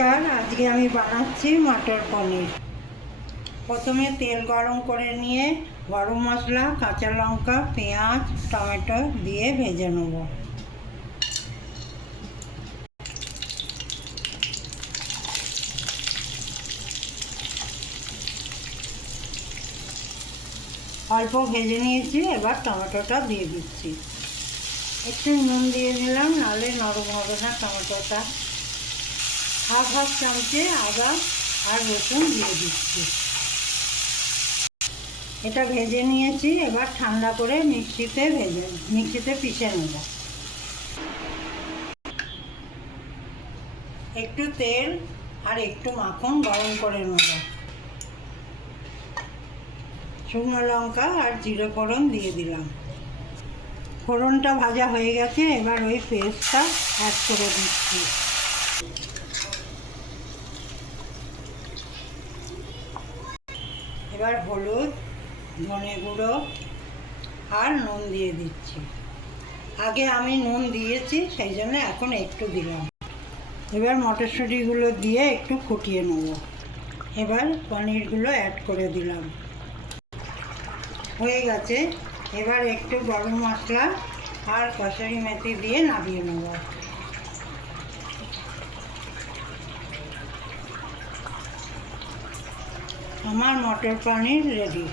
নমস্কার, আজকে আমি বানাচ্ছি মটর পনির। প্রথমে তেল গরম করে নিয়ে গরম মশলা, কাঁচা লঙ্কা, পেঁয়াজ, টমেটো দিয়ে ভেজে নেব। অল্প ভেজে নিয়েছি, এবার টমেটোটা দিয়ে দিচ্ছি। একটু নুন দিয়ে দিলাম, নাহলে নরম হবে না টমেটোটা। হাফ চামচে আদা আর রসুন দিয়ে দিচ্ছি। এটা ভেজে নিয়েছি, এবার ঠান্ডা করে মিক্সিতে পিষে নেব। একটু তেল আর একটু মাখন গরম করে নেব। শুকনো লঙ্কা আর জিরে ফোড়ন দিয়ে দিলাম। ফোড়নটা ভাজা হয়ে গেছে, এবার ওই পেস্টটা অ্যাড করে দিচ্ছি। এবার হলুদ, ধনে গুঁড়ো আর নুন দিয়ে দিচ্ছি। আগে আমি নুন দিয়েছি, সেই জন্য এখন একটু দিলাম। এবার মটরশুঁটিগুলো দিয়ে একটু ফুটিয়ে নেব। এবার পনিরগুলো অ্যাড করে দিলাম। হয়ে গেছে, এবার একটু গরম মশলা আর কসুরি মেথি দিয়ে নামিয়ে নেব। আমার মটর পনির রেডি।